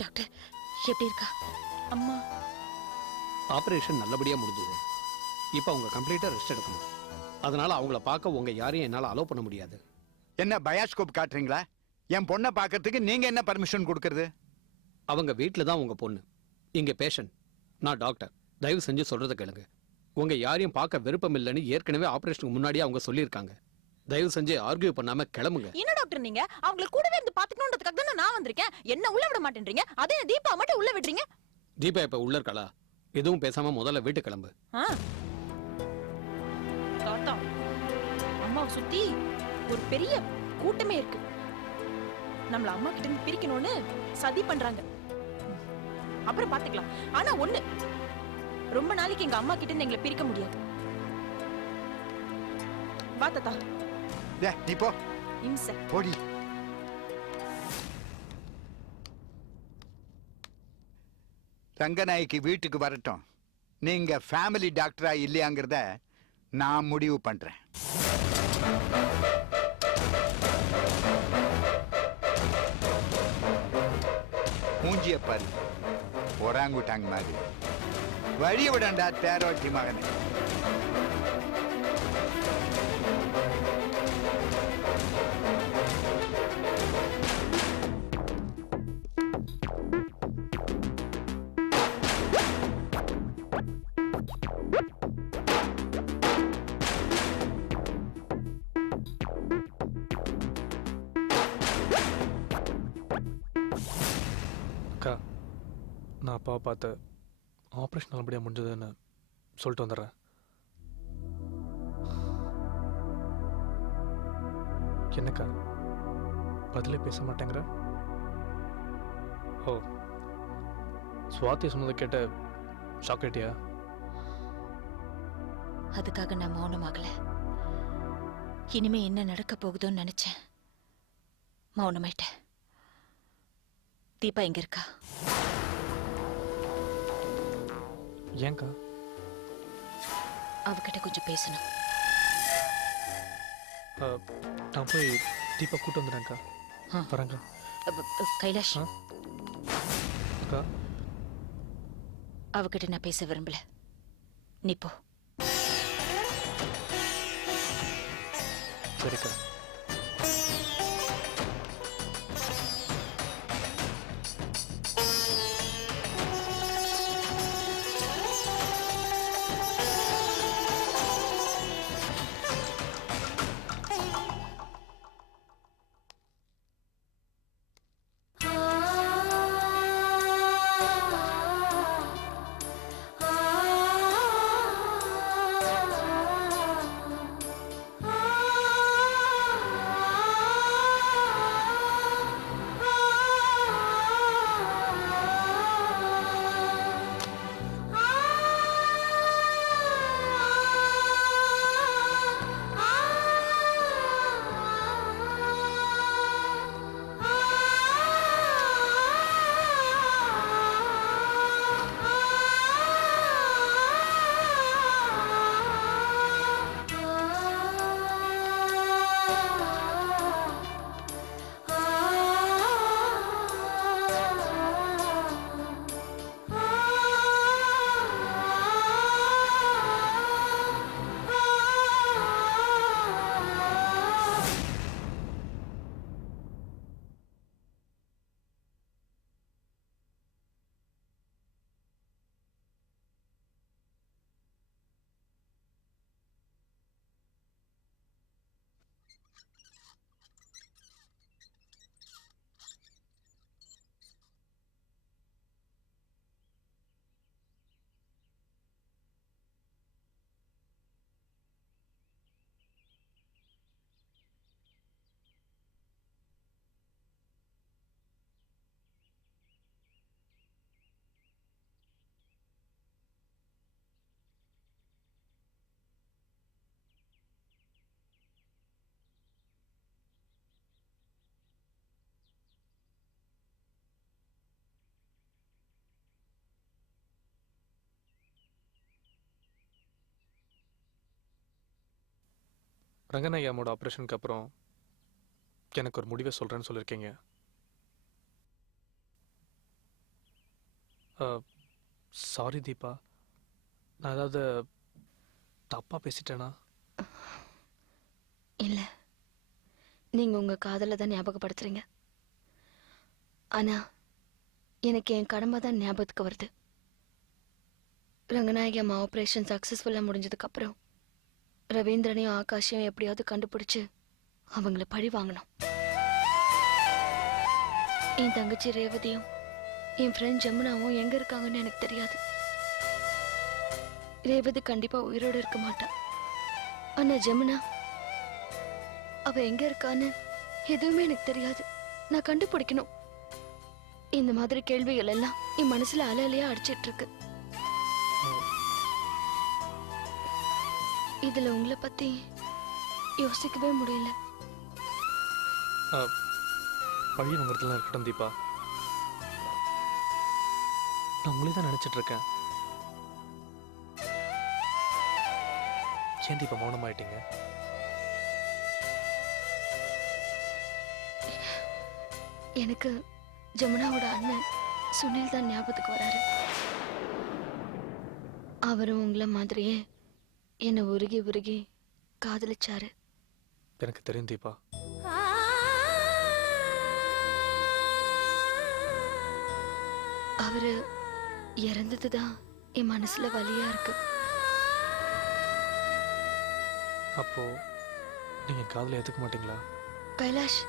Doctor எப்படி இருக்கா அம்மா? ஆபரேஷன் நல்லபடியா முடிஞ்சது. இப்போ அவங்க கம்ப்ளீட்டா ரெஸ்ட் எடுக்கணும். அதனால அவங்கள பார்க்க உங்க யாரையும் என்னால அலோவ் பண்ண முடியாது. என்ன பயாஸ்கோப் காட்டுறீங்களா? என் பொண்ணை பார்க்கறதுக்கு நீங்க என்ன பர்மிஷன் கொடுக்கறது? அவங்க வீட்டில் தான் உங்க பொண்ணு, இங்க பேஷண்ட். நான் டாக்டர். தயவு செஞ்சு சொல்றதை கேளுங்க. உங்க யாரையும் பார்க்க விருப்பம் இல்லைன்னு ஏற்கனவே ஆபரேஷனுக்கு முன்னாடியே அவங்க சொல்லியிருக்காங்க. தயவு செஞ்சு ஆர்கியூ பண்ணாம கிளம்புங்க. என்ன டாக்டர் நீங்க அவங்கள கூடவே இருந்து பாத்துக்கணும்ன்றதுக்காக தான் நான் வந்திருக்கேன். என்ன உள்ள விட மாட்டேன்றீங்க, அதே தீபா மட்டும் உள்ள விடுறீங்க. தீபா இப்ப உள்ள இருக்காளா? எதுவும் பேசாம முதல்ல வீட்டு கிளம்பு. தாத்தா, அம்மாவை சுத்தி ஒரு பெரிய கூட்டமே இருக்கு. நம்மள அம்மா கிட்ட இருந்து பிரிக்கணும்னு சதி பண்றாங்க. அப்புறம் பாத்துக்கலாம். ஆனா ஒண்ணு, ரொம்ப நாளைக்கு எங்க அம்மா கிட்ட இருந்து எங்களை பிரிக்க முடியாது. வா தாத்தா. நீ போ. இம்சை போடி. ரங்கநாயகி வீட்டுக்கு வரட்டும். நீங்க ஃபேமிலி டாக்டரா இல்லையாங்கிறத நான் முடிவு பண்றேன். மூஞ்சிய பாரு, ஒராங்குட்டாங்க மாதிரி. வழி விடண்டா தேரோட்டி மகனே. அக்கா, நான் அப்பாவை பார்த்து ஆப்ரேஷன் நல்லபடியாக முடிஞ்சதுன்னு சொல்லிட்டு வந்துடுறேன். என்னக்கா பதிலே பேச மாட்டேங்கிற? ஓ, சுவாதி சொன்னதை கேட்ட ஷாக் ஆயிட்டியா? அதுக்காக நான் மௌனமாகல. இனிமே என்ன நடக்க போகுதோன்னு நினைச்சேன். மௌனமாயிட்டேன். தீபா எங்க இருக்கா? ஏங்கா? அவகிட்ட கொஞ்சம் பேசணும். நான் போய் தீபா கூட்டு வந்துடுறேன்க்கா. வரேங்க்கா. கைலாஷ், அக்கா, அவகிட்ட நான் பேச விரும்பல. நீ போ. சரிக்கா. ரங்கநாயகமோட ஆப்ரேஷனுக்கு அப்புறம் எனக்கு ஒரு முடிவை சொல்கிறேன்னு சொல்லியிருக்கீங்க. சாரி தீபா, நான் ஏதாவது தப்பாக பேசிட்டேனா? இல்ல, நீங்க உங்க காதலை தான் ஞாபகப்படுத்துறீங்க. ஆனா எனக்கு என் கடமை தான் ஞாபகத்துக்கு வருது. ரங்கநாயகி அம்மா ஆப்ரேஷன் சக்சஸ்ஃபுல்லா முடிஞ்சதுக்கு அப்புறம் ரவீந்திரனையும் ஆகாஷையும் எப்படியாவது கண்டுபிடிச்சு அவங்கள பழி வாங்கணும். என் தங்கச்சி ரேவதியும் என் ஃப்ரெண்ட் ஜமுனாவும் எங்க இருக்காங்கன்னு எனக்கு தெரியாது. ரேவதி கண்டிப்பா உயிரோடு இருக்க மாட்டா. ஆனா ஜமுனா, அவ எங்க இருக்கான்னு எதுவுமே எனக்கு தெரியாது. நான் கண்டுபிடிக்கணும். இந்த மாதிரி கேள்விகள் எல்லாம் என் மனசுல அலையா அடிச்சிட்டு இருக்கு. இதுல உங்களை பத்தி யோசிக்கவே முடியல. பழி வாங்குறதுலாம் இருக்கட்டும் தீபா, நான் உங்களே தான் நினைச்சிட்டு இருக்கேன். ஏன் தீபா மௌனமாயிட்டீங்க? எனக்கு ஜமுனாவோட அண்ணன் சுனில் தான் ஞாபகத்துக்கு வராரு. அவரும் உங்களை மாதிரியே என்னை உருகி உருகி காதலிச்சாரு. எனக்கு தெரியும் தீபா. அவரு இறந்ததுதான் என் மனசுல வலியா இருக்கு. அப்போ நீங்க காதல ஏத்துக்க மாட்டீங்களா? கைலாஷ்,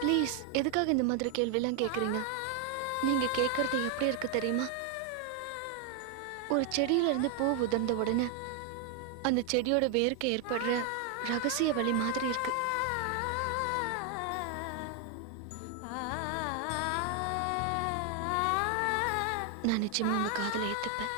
ப்ளீஸ், எதுக்காக இந்த மாதிரி கேள்வியெல்லாம் கேக்குறீங்க? நீங்க கேக்குறது எப்படி இருக்கு தெரியுமா? ஒரு செடியில இருந்து பூ உதிர்ந்த உடனே அந்த செடியோட வேருக்கு ஏற்படுற ரகசிய வலி மாதிரி இருக்கு. நான் நிச்சயமா உங்க காதலை ஏத்துப்பேன்.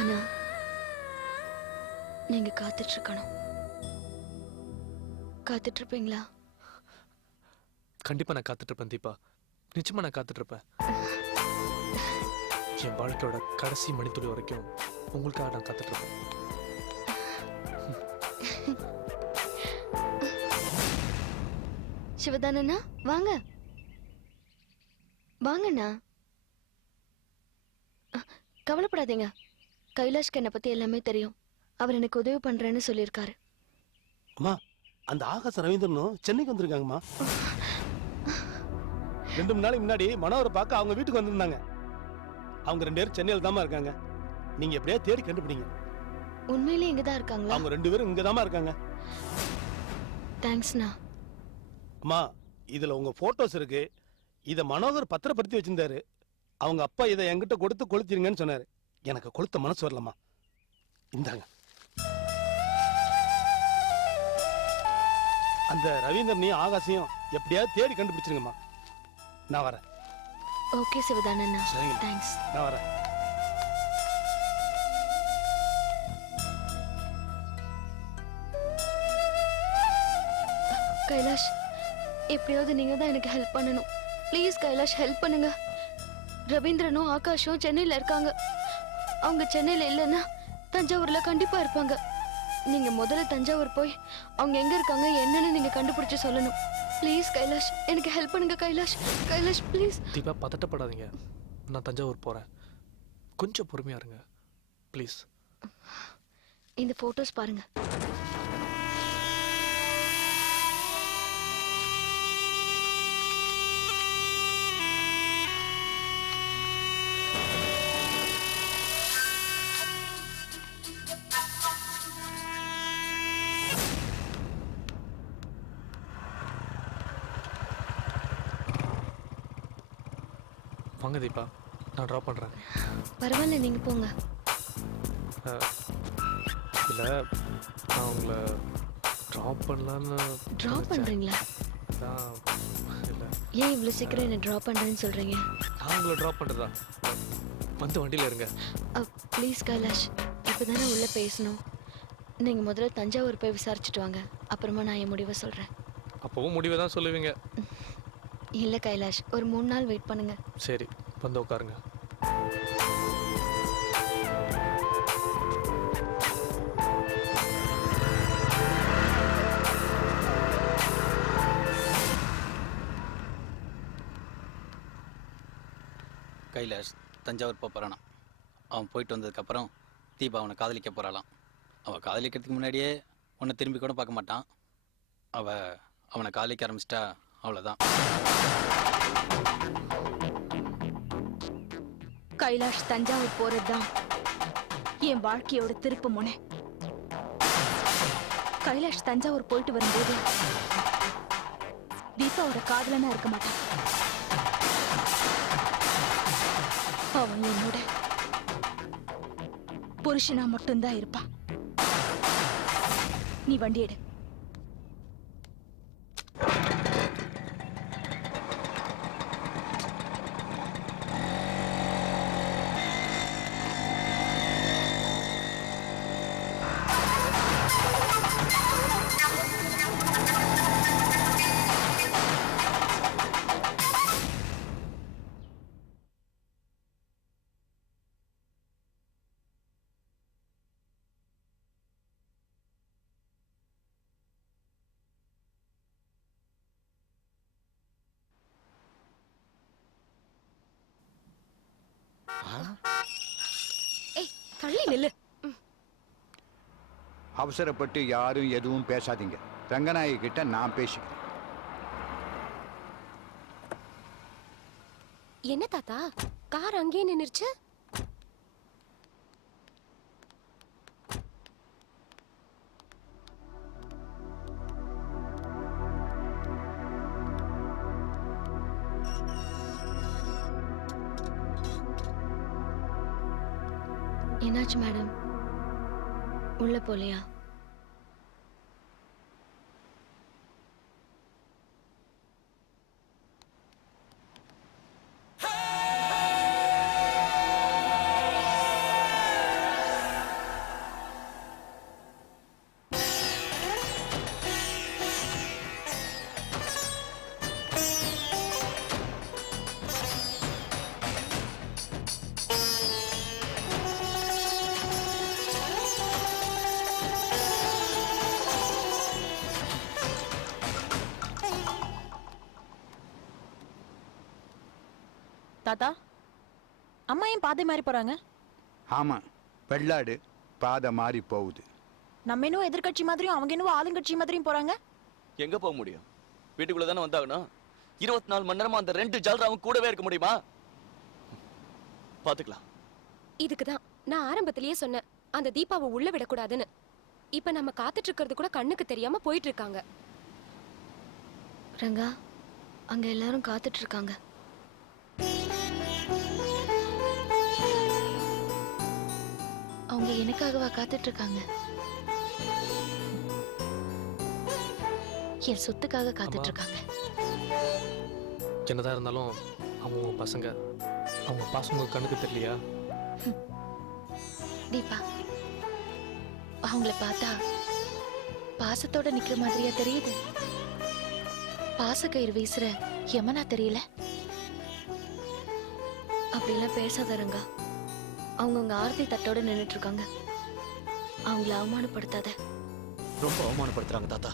ஆனா நீங்க காத்துட்டு இருக்கணும். காத்துட்டு இருப்பீங்களா? கண்டிப்பா நான் காத்துட்டு இருப்பேன் தீபா, நிச்சயமா நான் காத்துட்டு இருப்பேன். என் வாழ்க்கையோட கடைசி மணித்துளி வரைக்கும் உங்களுக்காக நான் காத்துட்டு இருப்பேன். சிவதானண்ணா, வாங்க வாங்கண்ணா. கவலைப்படாதீங்க, கைலாஷ்க்கு என்னை பத்தி எல்லாமே தெரியும். அவர் எனக்கு உதவி பண்றேன்னு சொல்லியிருக்காரு. அம்மா, அந்த ஆகாச ரவீந்திரனும் சென்னைக்கு வந்திருக்காங்கம்மா. 2 மணி நாளைக்கு முன்னாடி மனோகரை பார்க்க அவங்க வீட்டுக்கு வந்திருந்தாங்க. அவங்க 2 பேரும் சென்னையில் தாமா இருக்காங்க. நீங்க எப்படியா தேடி கண்டுபிடிங்க. உண்மையிலே இங்கதான் இருக்காங்களா? அவங்க 2 பேரும் இங்க தாமா இருக்காங்க. தேங்க்ஸ்ண்ணா. அம்மா, இதுல உங்க போட்டோஸ் இருக்கு. இத மனோகர் பத்திரப்படுத்தி வச்சிருந்தாரு. அவங்க அப்பா இதை என்கிட்ட கொடுத்து கொளுத்திருங்கன்னு சொன்னாரு. எனக்கு கொளுத்த மனசு வரலம்மா. இந்தாங்க. அந்த ரவீந்திரனையும் ஆகாசையும் எப்படியாவது தேடி கண்டுபிடிச்சிருங்கம்மா. நான் வரேன். ஓகே சிவதானண்ணா, சரிங்க. தேங்க்ஸ். நான் வரேன். கைலாஷ், எப்படியாவது நீங்க தான் எனக்கு ஹெல்ப் பண்ணணும். ப்ளீஸ் கைலாஷ், ஹெல்ப் பண்ணுங்க. ரவீந்திரனும் ஆகாஷும் சென்னையில இருக்காங்க. அவங்க சென்னையில இல்லைன்னா தஞ்சாவூர்ல கண்டிப்பா இருப்பாங்க. நீங்க முதல்ல தஞ்சாவூர் போய் அவங்க எங்க இருக்காங்க என்னன்னு நீங்க கண்டுபிடிச்சு சொல்லணும். ப்ளீஸ் கைலாஷ், எனக்கு ஹெல்ப் பண்ணுங்க கைலாஷ். கைலாஷ் ப்ளீஸ். தீபா, பதட்டப்படாதீங்க. நான் தஞ்சாவூர் போறேன். கொஞ்சம் பொறுமையா இருங்க ப்ளீஸ். இந்த போட்டோஸ் பாருங்க. வாங்க தீபா, நான் ட்ராப் பண்ணுறேன். பரவாயில்ல, நீங்க போங்க. இல்லை, நான் உங்களை ட்ராப் பண்ணலான்னு. ட்ராப் பண்றீங்களா? இல்லை, ஏன் இவ்வளவு சீக்கிரம் என்ன ட்ராப் பண்றேன்னு சொல்றீங்க? நான் உங்களை ட்ராப் பண்ணுறதா? வந்து வண்டியில் இருங்க. ப்ளீஸ் கைலாஷ், இப்போதானே உள்ள பேசணும். நீங்க முதல்ல தஞ்சாவூர் போய் விசாரிச்சுட்டு வாங்க. அப்புறமா நான் என் முடிவை சொல்றேன். அப்போவும் முடிவை தான் சொல்லுவீங்க. இல்ல கைலாஷ், ஒரு 3 நாள் வெயிட் பண்ணுங்க. சரி, வந்து உட்காருங்க. கைலாஷ், தஞ்சாவூர் போகிறானாம். அவன் போயிட்டு வந்ததுக்கப்புறம் தீபா அவனை காதலிக்க போகிறாளாம். அவள் காதலிக்கிறதுக்கு முன்னாடியே உன்னை திரும்பி கூட பார்க்க மாட்டான். அவனை காதலிக்க ஆரம்பிச்சிட்டா அவ்வளோதான். கைலாஷ் தஞ்சாவூர் போறதுதான் என் வாழ்க்கையோட திருப்பு முனை. கைலாஷ் தஞ்சாவூர் போயிட்டு வரும்போது தீபாவோட காதலனா இருக்க மாட்டான். அவன் என்னோட புருஷனா மட்டும்தான் இருப்பான். நீ வண்டி எடு. ஏய் தள்ளி நில்லு. அவசரப்பட்டு யாரும் எதுவும் பேசாதீங்க. ரங்கநாயகி கிட்ட நான் பேசிக்கிறேன். என்ன தாத்தா கார் அங்கேயே நின்னுருச்சு? என்னாச்சு மேடம்? உள்ள போலையா? தாத்தா, அம்மா ஏன் பாதை மாறி போறாங்க? ஆமா, வெள்ளாடு பாதை மாறி போகுது. நம்ம இன்னும் எதிர்கட்சி மாதிரியும் அவங்க இன்னும் ஆளுங்கட்சி மாதிரியும் போறாங்க. எங்க போக முடியும்? வீட்டுக்குள்ள தானே வந்தாகணும். 24 மணி நேரமா அந்த 2 ஜால்ராவும் கூடவே இருக்க முடியுமா? பாத்துக்கலாம். இதுக்குதான் நான் ஆரம்பத்திலேயே சொன்னேன் அந்த தீபாவை உள்ள விடக்கூடாதுன்னு. இப்ப நம்ம காத்துட்டு இருக்கிறது கூட கண்ணுக்கு தெரியாம போயிட்டு இருக்காங்க. ரங்கா, அங்க எல்லாரும் காத்துட்டு இருக்காங்க. அவங்க எனக்காகவா காத்துட்டு இருக்காங்க? என் சொத்துக்காக காத்துட்டு இருக்காங்க. என்னதான் இருந்தாலும் அவங்க உங்க பசங்க, அவங்க பாசம் உங்க கண்ணுக்கு தெரியலையா? தீபா, அவங்கள பார்த்தா பாசத்தோட நிக்கிற மாதிரியா தெரியுது? பாசக்கயிறு வீசுற யமனா தெரியல? அப்படிலாம் பேசாத ரங்கா. அவங்க உங்க ஆர்த்தி தட்டோட நின்னுட்டு இருக்காங்க. அவங்கள அவமானப்படுத்தாத. ரொம்ப அவமானப்படுத்துறாங்க தாத்தா.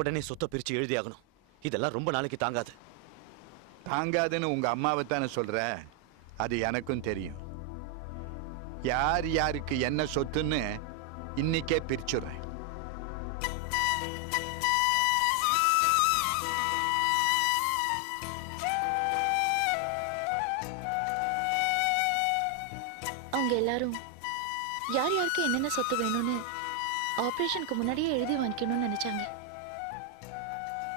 உடனே சொத்தை பிரிச்சு எழுதியாகணும். இதெல்லாம் ரொம்ப நாளைக்கு தாங்காது. தாங்காதுன்னு உங்க அம்மாவை தானே சொல்ற? அது எனக்கும் தெரியும். யார் யாருக்கு என்ன சொத்துன்னு இன்னைக்கே பிரிச்சுடுறேன். அவங்க எல்லாரும் யார் யாருக்கு என்னென்ன சொத்து வேணும்னு ஆபரேஷனுக்கு முன்னாடியே எழுதி வாங்கிக்கணும்னு நினைச்சாங்க.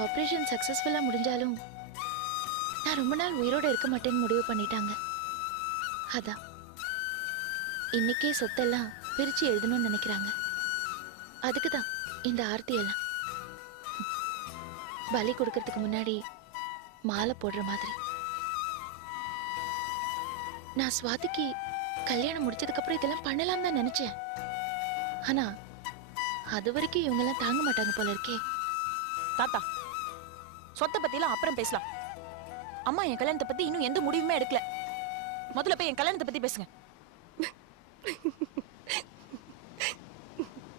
ஆபரேஷன் சக்சஸ்ஃபுல்லா முடிஞ்சாலும் நான் ரொம்ப நாள் உயிரோட இருக்க மாட்டேன்னு முடிவு பண்ணிட்டாங்க. அதான் இன்னைக்கே சொத்தெல்லாம் பிரிச்சு எழுதணும்னு நினைக்கிறாங்க. அதுக்கு தான் இந்த ஆர்த்தி எல்லாம். பலி கொடுக்கறதுக்கு முன்னாடி மாலை போடுற மாதிரி. நான் சுவாதிக்கு கல்யாணம் முடிச்சதுக்கு அப்புறம் இதெல்லாம் பண்ணலாம் தான் நினைச்சேன். ஆனா அது வரைக்கும் இவங்க எல்லாம் தாங்க மாட்டாங்க போல இருக்கே. தாத்தா, சொத்தை பத்தி எல்லாம் அப்புறம் பேசலாம். அம்மா என் கல்யாணத்தை பத்தி இன்னும் எந்த முடிவுமே எடுக்கல. முதல்ல போய் என் கல்யாணத்தை பத்தி பேசுங்க.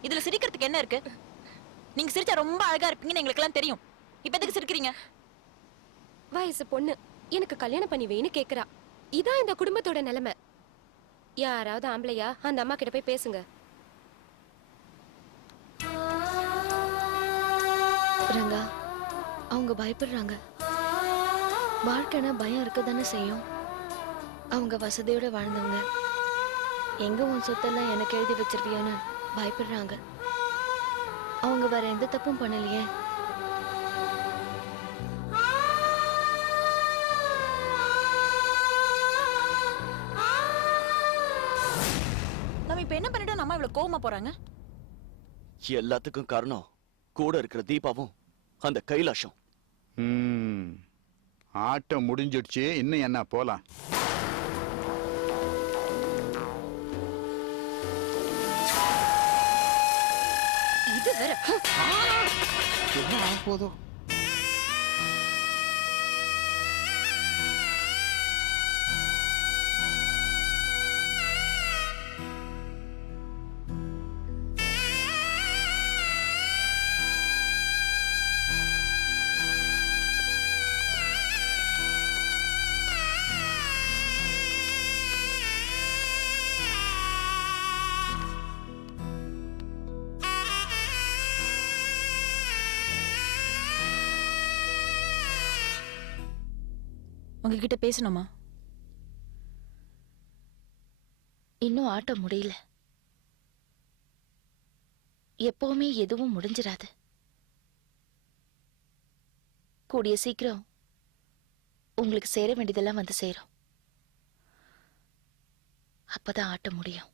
இதுல சிரிக்கிறதுக்கு என்ன இருக்கு? நீங்க சிரிச்சா ரொம்ப அழகா இருப்பீங்கன்னு எங்களுக்கு எல்லாம் தெரியும். இப்ப எதுக்கு சிரிக்கிறீங்க? வயசு பொண்ணு எனக்கு கல்யாணம் பண்ணி வைன்னு கேக்குறா. இதான் இந்த குடும்பத்தோட நிலைமை. யாராவது ஆம்பளையா அந்த அம்மா கிட்ட போய் பேசுங்க. ரங்கா, அவங்க பயப்படுறாங்க. வாழ்க்கைனா பயம் இருக்க தானே செய்யும். அவங்க வசதியோட வாழ்ந்தவங்க. எங்க உன் சொத்தெல்லாம் எனக்கு எழுதி வச்சிருவியோன்னு பயப்படுறாங்க. அவங்க வேற எந்த தப்பும் பண்ணலையே. நம்ம இப்ப என்ன பண்ணிட்டோம்? நம்ம இவ்வளவு கோவமா போறாங்க. எல்லாத்துக்கும் காரணம் கூட இருக்கிற தீபாவும் அந்த கைலாஷம். ஆட்டம் முடிஞ்சிடுச்சு, இன்னும் என்ன போலாம். இது வேற. என்ன ஆக போதோ? உங்ககிட்ட பேசணுமா? இன்னும் ஆட்டம் முடியல. எப்பவுமே எதுவும் முடிஞ்சிராது. கூடிய சீக்கிரம் உங்களுக்கு சேர வேண்டியதெல்லாம் வந்து சேரும். அப்பதான் ஆட்டம் முடியும்.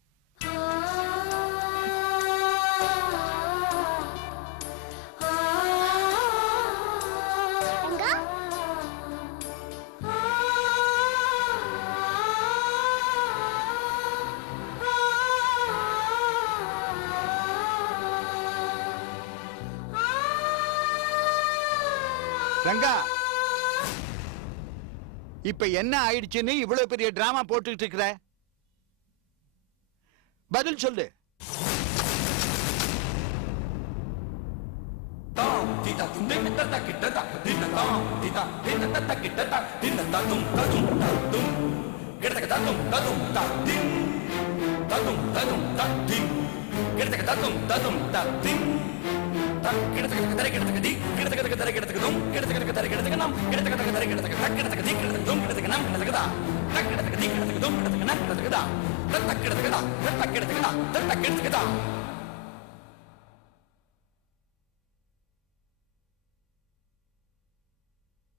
ரங்கா, இப்ப என்ன ஆயிடுச்சுன்னு இவ்வளவு பெரிய டிராமா போட்டுக்கிட்டு இருக்கிற? பதில் சொல்லு. கிடத்துக்கு